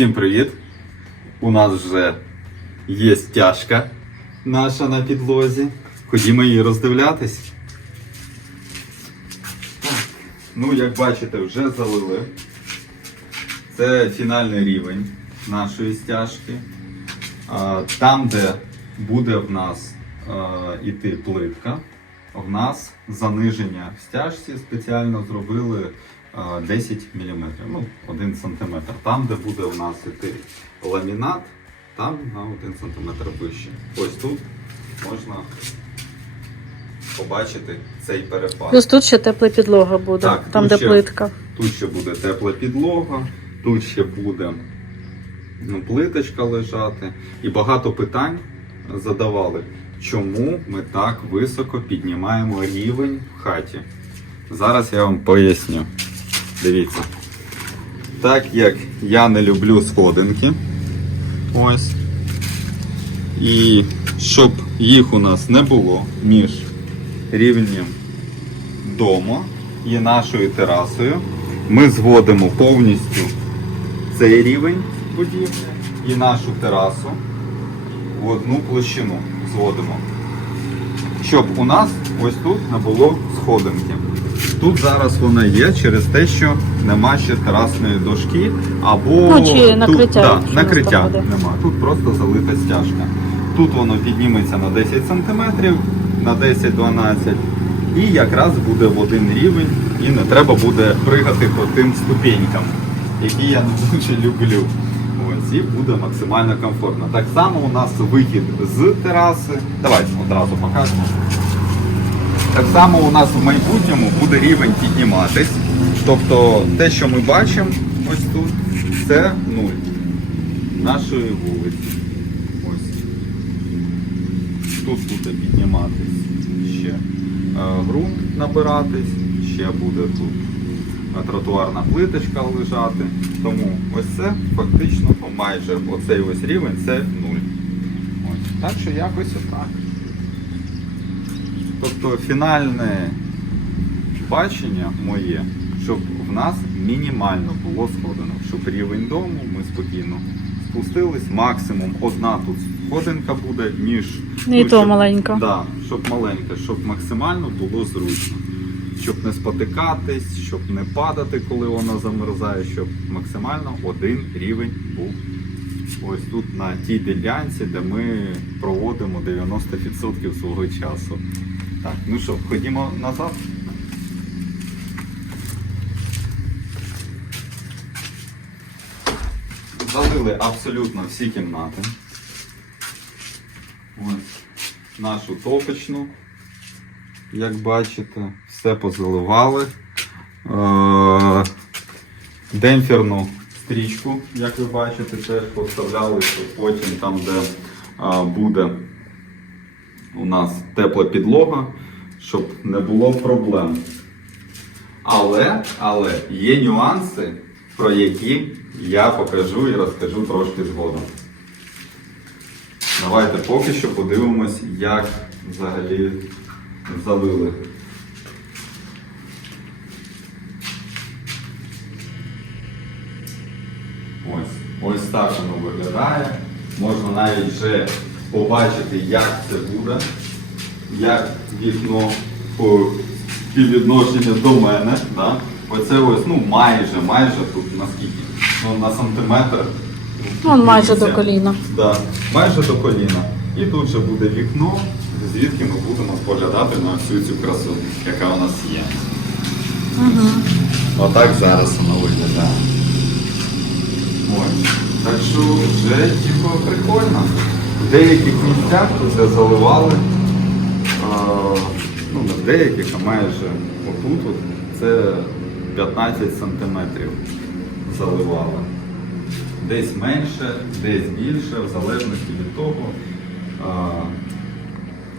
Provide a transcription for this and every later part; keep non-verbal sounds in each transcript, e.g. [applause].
Всім привіт! У нас вже є стяжка наша на підлозі. Ходімо її роздивлятись. Ну, як бачите, вже залили. Це фінальний рівень нашої стяжки. Там, де буде в нас іти плитка, в нас заниження в стяжці спеціально зробили 10 мм, ну 1 см. Там, де буде в нас іти ламінат, там на 1 см вище. Ось тут можна побачити цей перепад. Плюс тут ще тепла підлога буде, Так, там, де ще- плитка. Тут ще буде тепла підлога, тут ще буде ну, плиточка лежати. І багато питань задавали, чому ми так високо піднімаємо рівень в хаті. Зараз я вам поясню. Дивіться. Так як я не люблю сходинки, ось. І щоб їх у нас не було між рівнем дому і нашою терасою. Ми зводимо повністю цей рівень будівлі і нашу терасу в одну площину зводимо. Щоб у нас ось тут не було сходинки. Тут зараз вона є через те, що нема ще терасної дошки або Ну, чи накриття, тут, да, якщо накриття нас там буде. нема. Тут просто залита стяжка. Тут воно підніметься на 10 см, на 10-12 і якраз буде в один рівень, і не треба буде пригати по тим ступенькам, які я не [laughs] дуже люблю. Ось, і буде максимально комфортно. Так само у нас вихід з тераси. Давайте одразу покажемо. Так само у нас в майбутньому буде рівень підніматись. Тобто те, що ми бачимо ось тут, це нуль нашої вулиці. Ось. Тут буде підніматись ще е, ґрунт набиратись, ще буде тут е, тротуарна плиточка лежати. Тому ось це фактично майже оцей ось рівень це нуль. Ось. Так що якось отак. Тобто фінальне бачення моє, щоб в нас мінімально було сходинок, щоб рівень дому ми спокійно спустились. Максимум одна тут сходинка буде, ніж Ну, і то щоб- маленька. Да, щоб маленька, щоб максимально було зручно. Щоб не спотикатись, щоб не падати, коли вона замерзає, щоб максимально один рівень був ось тут на тій ділянці, де ми проводимо 90% свого часу. Так, ну що, ходімо назад. Залили абсолютно всі кімнати. Ось нашу топочну, як бачите, все позаливали. Е, Демпферну стрічку, як ви бачите, теж поставляли, щоб потім там, де е, буде у нас тепла підлога, щоб не було проблем. Але, але є нюанси, про які я покажу і розкажу трошки згодом. Давайте поки що подивимось, як взагалі залили. Ось, ось так воно виглядає. Можна навіть вже побачити, як це буде, як вікно по співвідношенню до мене. Да? Оце ось, ну майже, майже тут наскільки? Ну, на сантиметр. Вон майже до коліна. Да, майже до коліна. І тут же буде вікно, звідки ми будемо споглядати на всю цю красу, яка у нас є. Угу. Отак зараз воно виглядає. Ось. Так що вже типу, прикольно. В деяких місцях вже заливали, ну не в деяких, а майже отут от, це 15 сантиметрів заливали. Десь менше, десь більше, в залежності від того,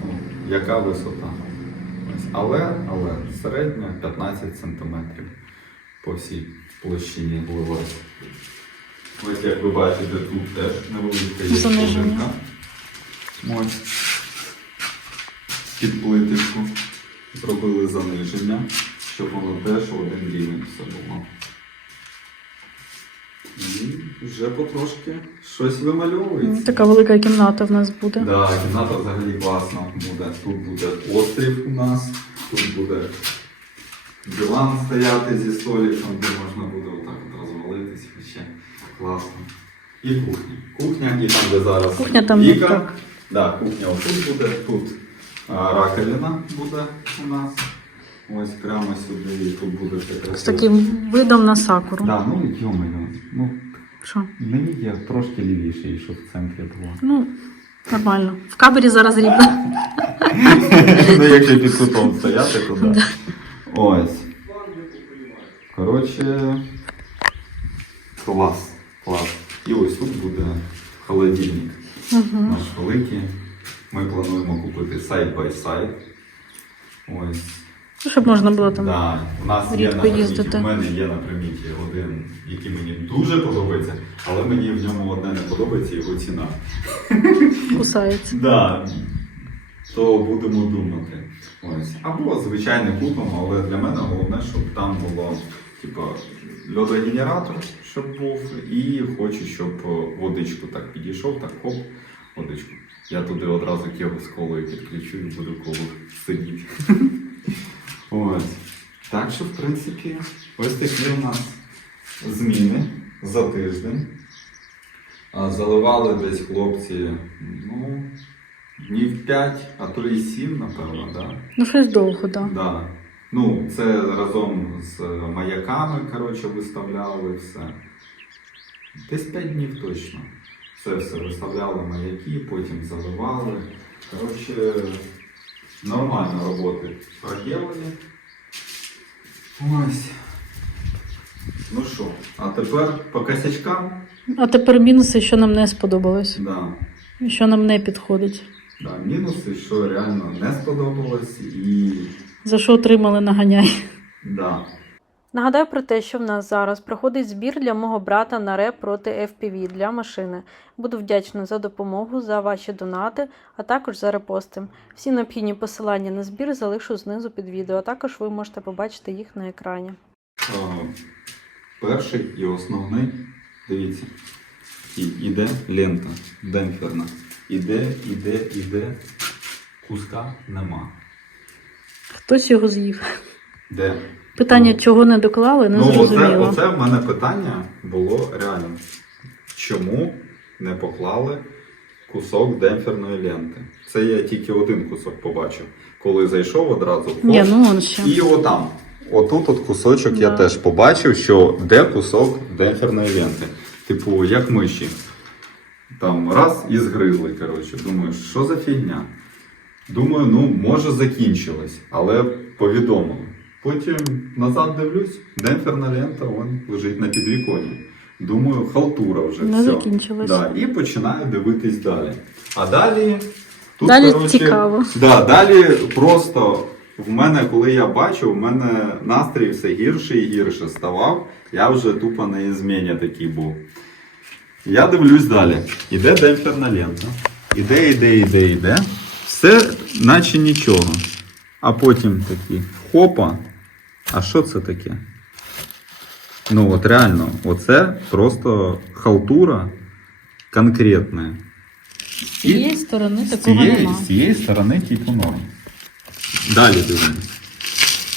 ну, яка висота. Але, але середня 15 сантиметрів по всій площині вливається. Ось як ви бачите, тут теж невеличка є. Ось. Під плиточку зробили заниження, щоб воно теж в один рівень все було. І вже потрошки щось вимальовується. Така велика кімната в нас буде. Да, кімната взагалі класна буде. Тут буде острів у нас, тут буде диван стояти зі столиком, де можна буде отак от розвалитись ще класно. І кухня. Кухня, і там, де зараз Кухня там, Віка. так. Да, кухня отут буде, тут а, раковина буде у нас. Ось прямо сюди, і тут буде все красиво. З таким видом на сакуру. Да, ну йомаю, ну Що? не є трошки лівіше, щоб в центрі було. Ну, нормально. В кабері зараз рівно. [laughs] ну, якщо під кутом стояти, то да. Ось. Коротше. Клас. Клас. І ось тут буде холодильник. Угу. Наш великий. Ми плануємо купити сайд бай сайд. Ось. Ну, Щоб можна було там. Да, у нас є на приміті, в мене є на приміті один, який мені дуже подобається, але мені в ньому одне не подобається його ціна. Кусається. Да. То будемо думати. Ось. Або звичайне купимо, але для мене головне, щоб там було типу, льодогенератор, щоб був, і хочу, щоб е, водичку так підійшов, так хоп, водичку. Я туди одразу кегу з колою підключу і буду коло сидіти. [laughs] Ось. Так що, в принципі, ось такі у нас зміни за тиждень. Заливали десь хлопці, ну, днів 5, а то і 7, напевно, да? Ну, щось довго, так. Да. Да. Ну, це разом з маяками, коротше, виставляли все. Десь 5 днів точно. Це все виставляли маяки, потім заливали. Коротше, нормально роботи проделали. Ось. Ну що, а тепер по косячкам? А тепер мінуси, що нам не сподобалось. Да. І що нам не підходить. Да, мінуси, що реально не сподобалось, і За що отримали наганяй. да. Нагадаю про те, що в нас зараз проходить збір для мого брата на реп проти FPV для машини. Буду вдячна за допомогу, за ваші донати, а також за репости. Всі необхідні посилання на збір залишу знизу під відео, а також ви можете побачити їх на екрані. А, перший і основний, дивіться, і, іде лента демпферна. Іде, іде, іде, куска нема. Хтось його з'їв. Де? Питання, чого не доклали, не ну, оце, зрозуміло. оце в мене питання було реально. Чому не поклали кусок демпферної ленти? Це я тільки один кусок побачив. Коли зайшов одразу в Ні, ну он ще. І отам. Отут от кусочок я теж побачив, що де кусок демпферної ленти. Типу, як миші. Там раз і згризли. Коротше. Думаю, що за фігня? Думаю, ну, може закінчилось, але повідомили. Потім назад дивлюсь, демпферна лента вон, лежить на підвіконі. Думаю, халтура вже Не все. закінчилось. Да, і починаю дивитись далі. А далі. Далі цікаво. Да, далі просто в мене, коли я бачу, в мене настрій все гірше і гірше ставав. Я вже тупо на зміні такий був. Я дивлюсь далі. Іде демпферна лента. Іде, іде, іде, іде. Все, наче нічого. А потім такі хопа. А що це таке? Ну от реально, оце просто халтура конкретна. З цієї сторони такого цієї, нема. з цієї сторони типу норм. Далі дивимось.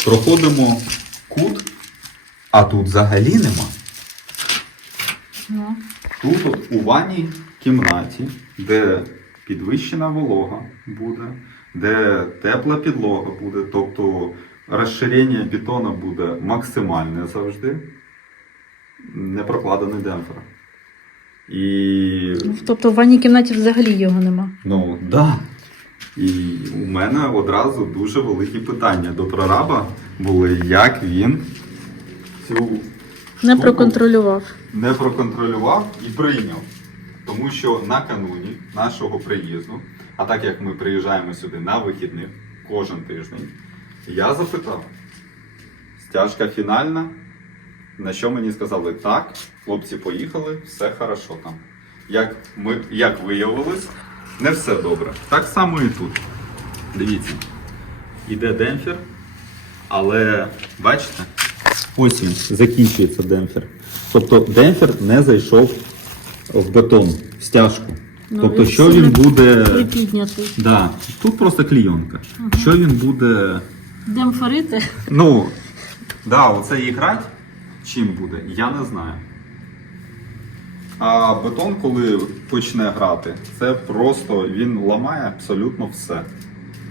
Проходимо кут, а тут взагалі нема. Ну. Тут у ванній кімнаті, де підвищена волога буде, де тепла підлога буде, тобто розширення бетону буде максимальне завжди, не прокладений демпфер. І Тобто в ванній кімнаті взагалі його нема. Ну, да. І у мене одразу дуже великі питання до прораба були, як він цю Не проконтролював. не проконтролював і прийняв. Тому що накануні нашого приїзду, а так як ми приїжджаємо сюди на вихідних кожен тиждень, я запитав: стяжка фінальна. На що мені сказали, так, хлопці поїхали, все хорошо там. Як, ми, як виявилось, не все добре. Так само і тут. Дивіться, іде демпфер, але бачите, Ось він, закінчується демпфер. Тобто демпфер не зайшов в бетон, в стяжку. Ну, тобто, що він буде. Припіднятий. Да, тут просто клійонка. Що він буде. Демпферити? Ну, да, оце і грать чим буде, я не знаю. А бетон, коли почне грати, це просто він ламає абсолютно все.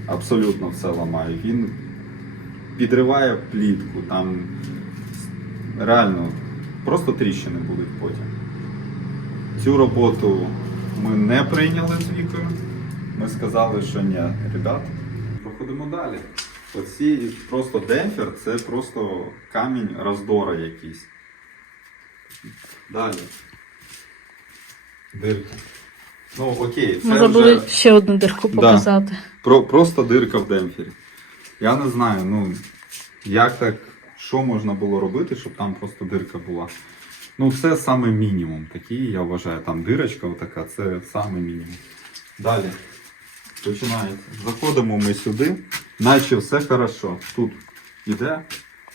Абсолютно все ламає. Він підриває плітку, там реально просто тріщини будуть потім. Цю роботу ми не прийняли з вікою. Ми сказали, що ні, ребят, проходимо далі. Оці просто демпфер це просто камінь роздора якийсь. Далі. Дирки. Ну окей, це Ми забули вже ще одну дирку Да. показати. про, просто дирка в демпфері. Я не знаю, ну як так, що можна було робити, щоб там просто дирка була. Ну, це саме мінімум. Такий, я вважаю, там дирочка отака, це саме мінімум. Далі. Починається. Заходимо ми сюди, наче все хорошо. Тут іде,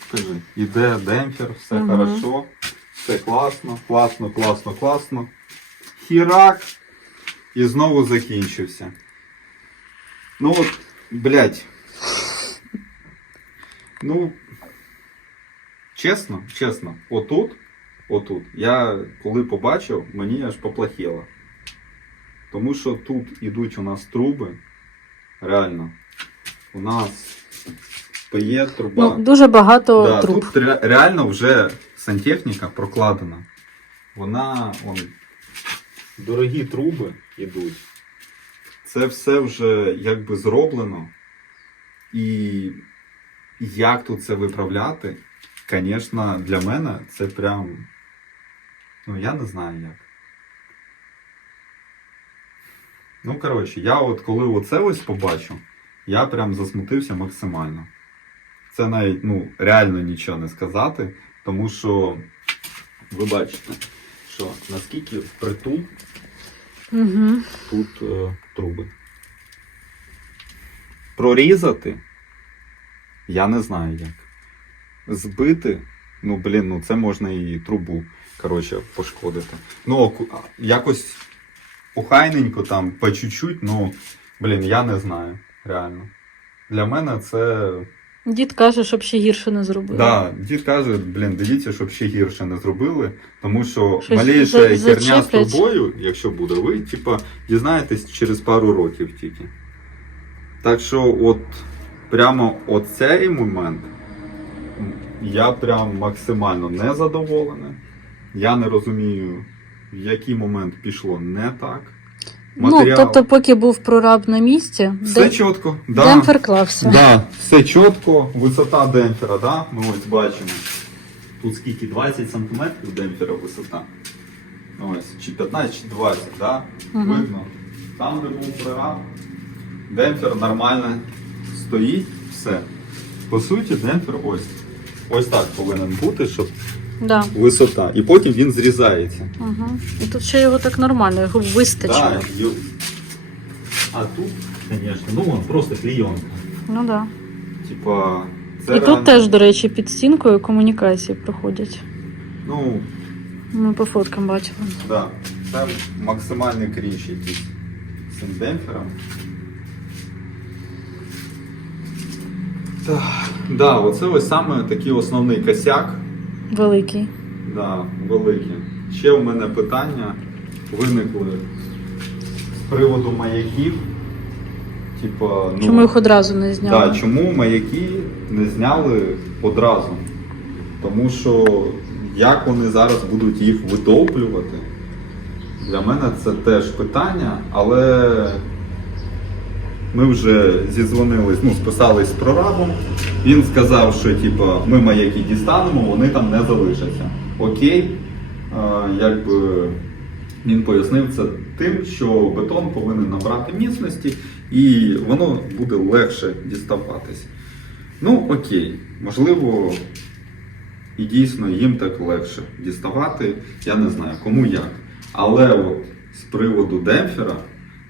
скажи, іде демпфер, все Мгм. хорошо, все класно, класно, класно, класно. Хірак. І знову закінчився. Ну от, блядь. Ну, чесно, чесно, отут, отут, я коли побачив, мені аж поплахіло. Тому що тут ідуть у нас труби. Реально. У нас є труба. Ну, дуже багато Да, труб. тут ре- реально вже сантехніка прокладена. Вона, вон, дорогі труби йдуть. Це все вже якби зроблено. І як тут це виправляти, звісно, для мене це прям. Ну, я не знаю як. Ну, коротше, я от коли оце ось побачу, я прям засмутився максимально. Це навіть ну, реально нічого не сказати, тому що ви бачите, що наскільки впритул Угу. тут е, труби. Прорізати я не знаю як. Збити, ну блін, ну це можна і трубу, коротше, пошкодити. Ну, якось охайненько там, по чуть-чуть, ну, блін, я не знаю, реально. Для мене це. Дід каже, щоб ще гірше не зробили. Да, дід каже, блін, дивіться, щоб ще гірше не зробили, тому що Щось малейша за- херня з трубою, якщо буде, ви, типа, дізнаєтесь через пару років тільки. Так що, от прямо оцей момент я прям максимально не задоволений. Я не розумію, в який момент пішло не так. Ну, тобто, поки був прораб на місці, все де... чітко. Да. демпфер клався. Да, все чітко, висота демпфера, да? ми ось бачимо. Тут скільки 20 см демпфера висота. Ось, чи 15, чи 20, да? Мгм. видно. Там, де був прораб, демпфер нормально стоїть, все. По суті, демпфер ось. Ось так повинен бути, щоб Да. висота. І потім він зрізається. Угу. І тут ще його так нормально, його вистачило. Да, ю- А тут, звісно, ну вон просто клійонка. Ну да. Типа, це І реально- тут теж, до речі, під стінкою комунікації проходять. Ну, Ми по фоткам бачили. Да, це максимальний крінж якийсь з цим демпфером. Так, да, оце ось саме такий основний косяк, Великий. да, великий. Ще у мене питання виникли з приводу маяків. Типа, ну, Чому їх одразу не зняли? Да, чому маяки не зняли одразу? Тому що як вони зараз будуть їх видовплювати, для мене це теж питання, але ми вже зізвонились, ну, списались з прорабом. Він сказав, що типа, ми маяки дістанемо, вони там не залишаться. Окей, е, якби він пояснив це тим, що бетон повинен набрати міцності і воно буде легше діставатись. Ну, окей, можливо, і дійсно їм так легше діставати, я не знаю, кому як. Але от з приводу демпфера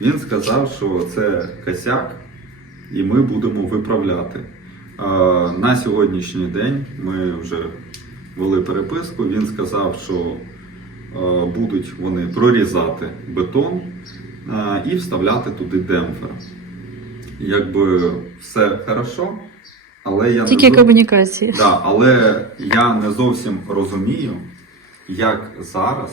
він сказав, що це косяк, і ми будемо виправляти. На сьогоднішній день ми вже вели переписку. Він сказав, що будуть вони прорізати бетон і вставляти туди демпфер. Якби все хорошо, але я Тільки не зо- комунікації. Да, але я не зовсім розумію, як зараз,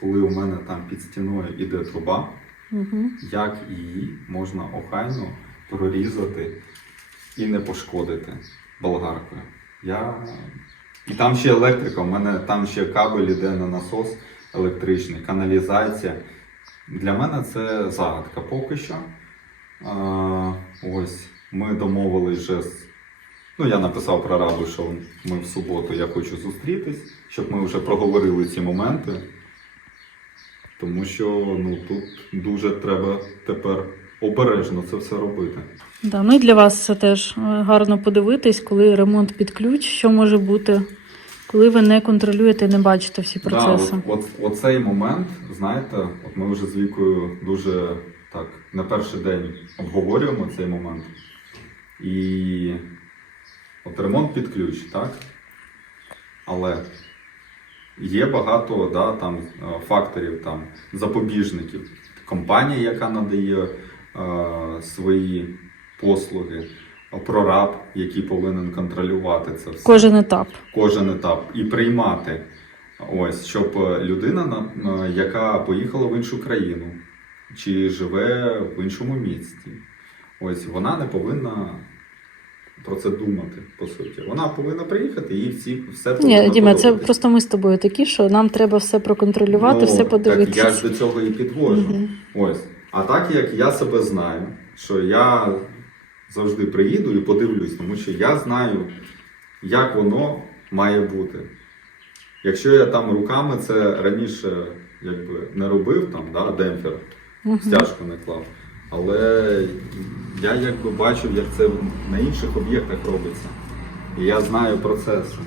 коли у мене там під стіною іде труба, Угу. як її можна охайно прорізати і не пошкодити болгаркою. Я... І там ще електрика, у мене там ще кабель іде на насос електричний, каналізація. Для мене це загадка поки що. А, ось ми домовились вже з. Ну, я написав прораду, що ми в суботу я хочу зустрітись, щоб ми вже проговорили ці моменти. Тому що ну, тут дуже треба тепер обережно це все робити. Да, ну і для вас це теж е, гарно подивитись, коли ремонт під ключ, що може бути, коли ви не контролюєте не бачите всі процеси. Да, от, от, оцей момент, знаєте, от ми вже з Вікою дуже так на перший день обговорюємо цей момент. І от ремонт під ключ, так? Але є багато да, там, е, факторів, там, запобіжників. Компанія, яка надає е, свої послуги, прораб, який повинен контролювати це все Кожен етап. кожен етап і приймати. Ось, щоб е, людина, на- на- яка поїхала в іншу країну чи живе в іншому місті, ось вона не повинна про це думати, по суті. Вона повинна приїхати і всі все Ні, Діма, це просто ми з тобою такі, що нам треба все проконтролювати, Ну, все Так я ж до цього і підвожу. Мгм. Ось. А так як я себе знаю, що я завжди приїду і подивлюсь, тому що я знаю, як воно має бути. Якщо я там руками це раніше якби не робив, там, да, демпфер, Мгм. стяжку не клав. Але я якби бачив, як це на інших об'єктах робиться. І я знаю процеси.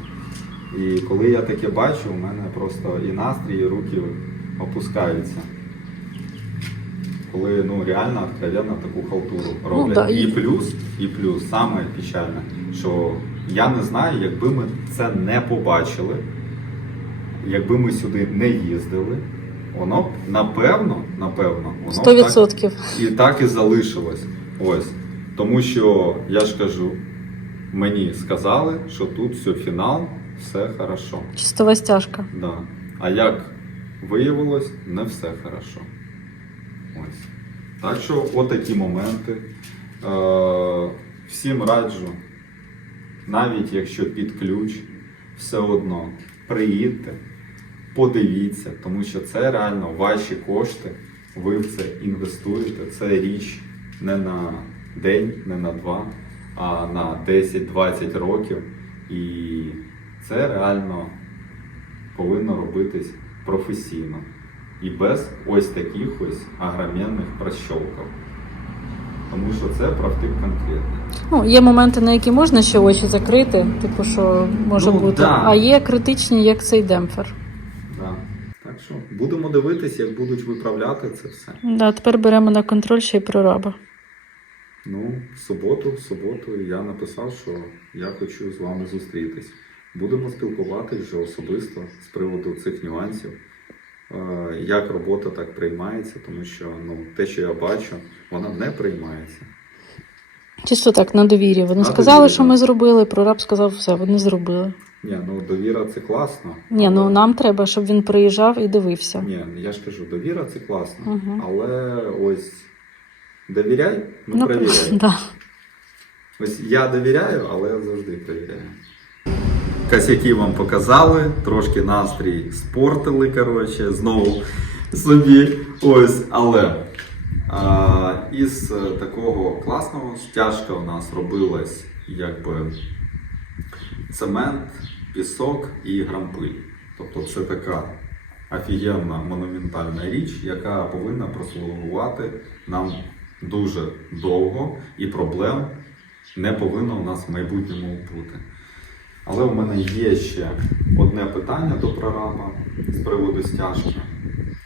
І коли я таке бачу, у мене просто і настрій, і руки опускаються. Коли ну реально откровенно таку халтуру роблять. да, і... і- плюс, і плюс, саме печальне, що я не знаю, якби ми це не побачили, якби ми сюди не їздили, воно напевно, напевно, воно Сто б так, відсотків. і так і залишилось. Ось. Тому що я ж кажу, мені сказали, що тут все фінал, все хорошо. Чистова стяжка. Да. А як виявилось, не все хорошо. Ось. Так що отакі моменти. Е, всім раджу, навіть якщо під ключ, все одно приїдьте, подивіться, тому що це реально ваші кошти, ви в це інвестуєте. Це річ не на день, не на два, а на 10-20 років. І це реально повинно робитись професійно і без ось таких ось агроменних прощолків. Тому що це правтик конкретний. Ну, є моменти, на які можна ще очі закрити, типу, що може Ну, бути. да. А є критичні, як цей демпфер. Так що будемо дивитись, як будуть виправляти це все. Да, тепер беремо на контроль ще й прораба. Ну, в суботу, в суботу я написав, що я хочу з вами зустрітись. Будемо спілкуватись вже особисто з приводу цих нюансів. Е, Як робота так приймається, тому що ну, те, що я бачу, вона не приймається. Чисто так, на довір'я. Вони На сказали, довір'я, що ми зробили, прораб сказав, все, вони зробили. Ні, ну довіра це класно. Ні, ну нам треба, щоб він приїжджав і дивився. Ні, я ж кажу, довіра це класно. Мгм. Але ось довіряй, ну, Ну, перевіряй. [laughs] да. Ось я довіряю, але я завжди перевіряю. Косяки вам показали, трошки настрій спортили, коротше, знову собі. Ось, але із е, такого класного стяжка у нас робилась якби цемент, пісок і грампиль. Тобто це така офігенна монументальна річ, яка повинна прослугувати нам дуже довго і проблем не повинно у нас в майбутньому бути. Але у мене є ще одне питання до прораба з приводу стяжки,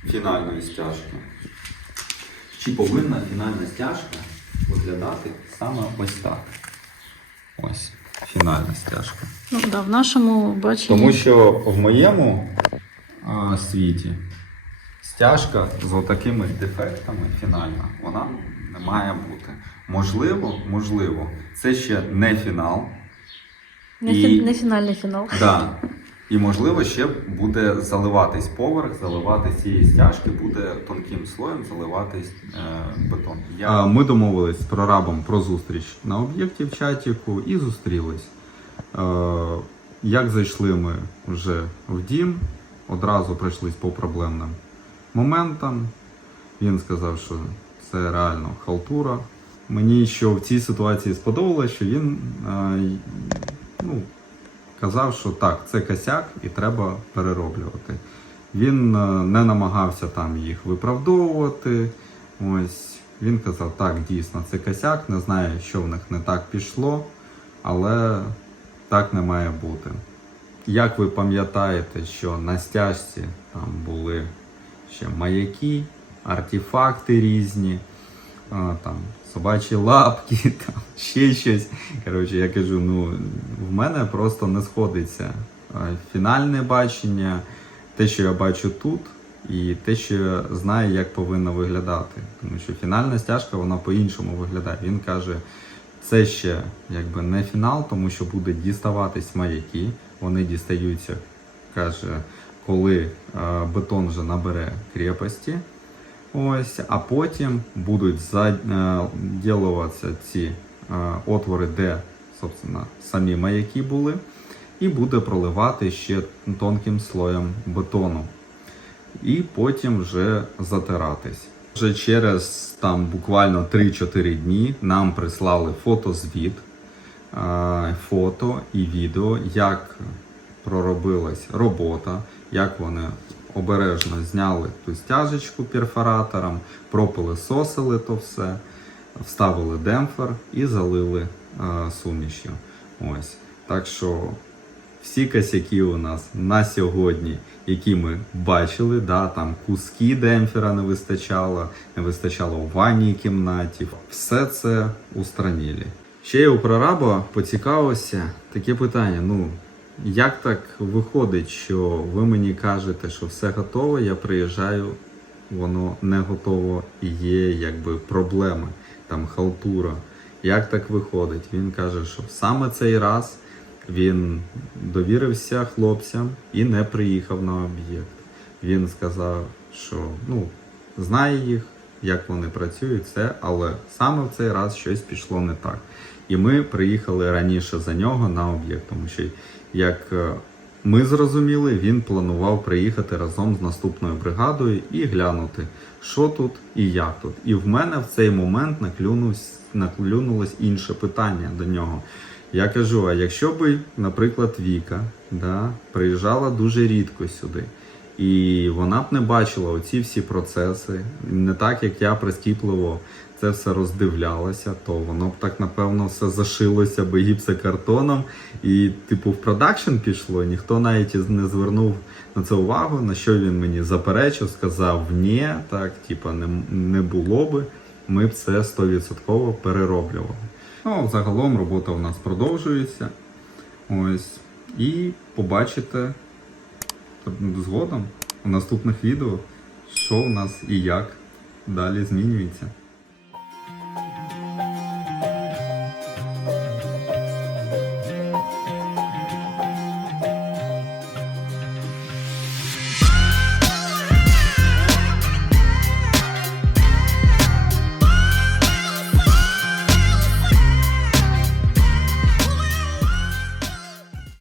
фінальної стяжки. Чи повинна фінальна стяжка виглядати саме ось так? Ось. фінальна стяжка. Ну да, в нашому баченні. Тому що в моєму а, світі стяжка з отакими дефектами фінальна, вона не має бути. Можливо, можливо, це ще не фінал. не, і- фі- не фінальний фінал. Да. І можливо ще буде заливатись поверх, заливатись цієї стяжки, буде тонким слоєм заливатись е, бетон. Я... Ми домовились з прорабом про зустріч на об'єкті в чатіку і зустрілись. Е, як зайшли ми вже в дім, одразу пройшлись по проблемним моментам. Він сказав, що це реально халтура. Мені що в цій ситуації сподобалося, що він е, ну, казав, що так, це косяк і треба перероблювати. Він е, не намагався там їх виправдовувати. Ось він казав, так, дійсно, це косяк, не знаю, що в них не так пішло, але так не має бути. Як ви пам'ятаєте, що на стяжці там були ще маяки, артефакти різні, там собачі лапки, [laughs] там ще щось. Коротше, я кажу, ну в мене просто не сходиться фінальне бачення, те, що я бачу тут, і те, що я знаю, як повинно виглядати. Тому що фінальна стяжка вона по-іншому виглядає. Він каже, це ще якби не фінал, тому що буде діставатись маяки. Вони дістаються, каже, коли бетон вже набере крепості. Ось, а потім будуть заділуватися ці е, отвори, де, собственно, самі маяки були, і буде проливати ще тонким слоєм бетону. І потім вже затиратись. Вже через там буквально 3-4 дні нам прислали фотозвіт, е, фото і відео, як проробилась робота, як вони обережно зняли ту стяжечку перфоратором, пропилисосили то все, вставили демпфер і залили е, сумішю. Ось. Так що всі косяки у нас на сьогодні, які ми бачили, да, там куски демпфера не вистачало, не вистачало в ванній кімнаті. Все це устранили. Ще й у прораба поцікавився таке питання: ну, як так виходить, що ви мені кажете, що все готово, я приїжджаю, воно не готово і є якби проблеми, там халтура. Як так виходить? Він каже, що саме цей раз він довірився хлопцям і не приїхав на об'єкт. Він сказав, що ну, знає їх, як вони працюють, все, але саме в цей раз щось пішло не так. І ми приїхали раніше за нього на об'єкт, тому що, як е, ми зрозуміли, він планував приїхати разом з наступною бригадою і глянути, що тут і як тут. І в мене в цей момент наклюнулось інше питання до нього. Я кажу: а якщо би, наприклад, Віка да, приїжджала дуже рідко сюди, і вона б не бачила оці всі процеси, не так як я прискіпливо це все роздивлялася, то воно б так напевно все зашилося би гіпсокартоном, і типу в продакшн пішло. Ніхто навіть не звернув на це увагу. На що він мені заперечив, сказав ні, так, типа не, не було би. Ми б це 100% перероблювали. Ну, загалом робота у нас продовжується. Ось. І побачите згодом у наступних відео, що у нас і як далі змінюється.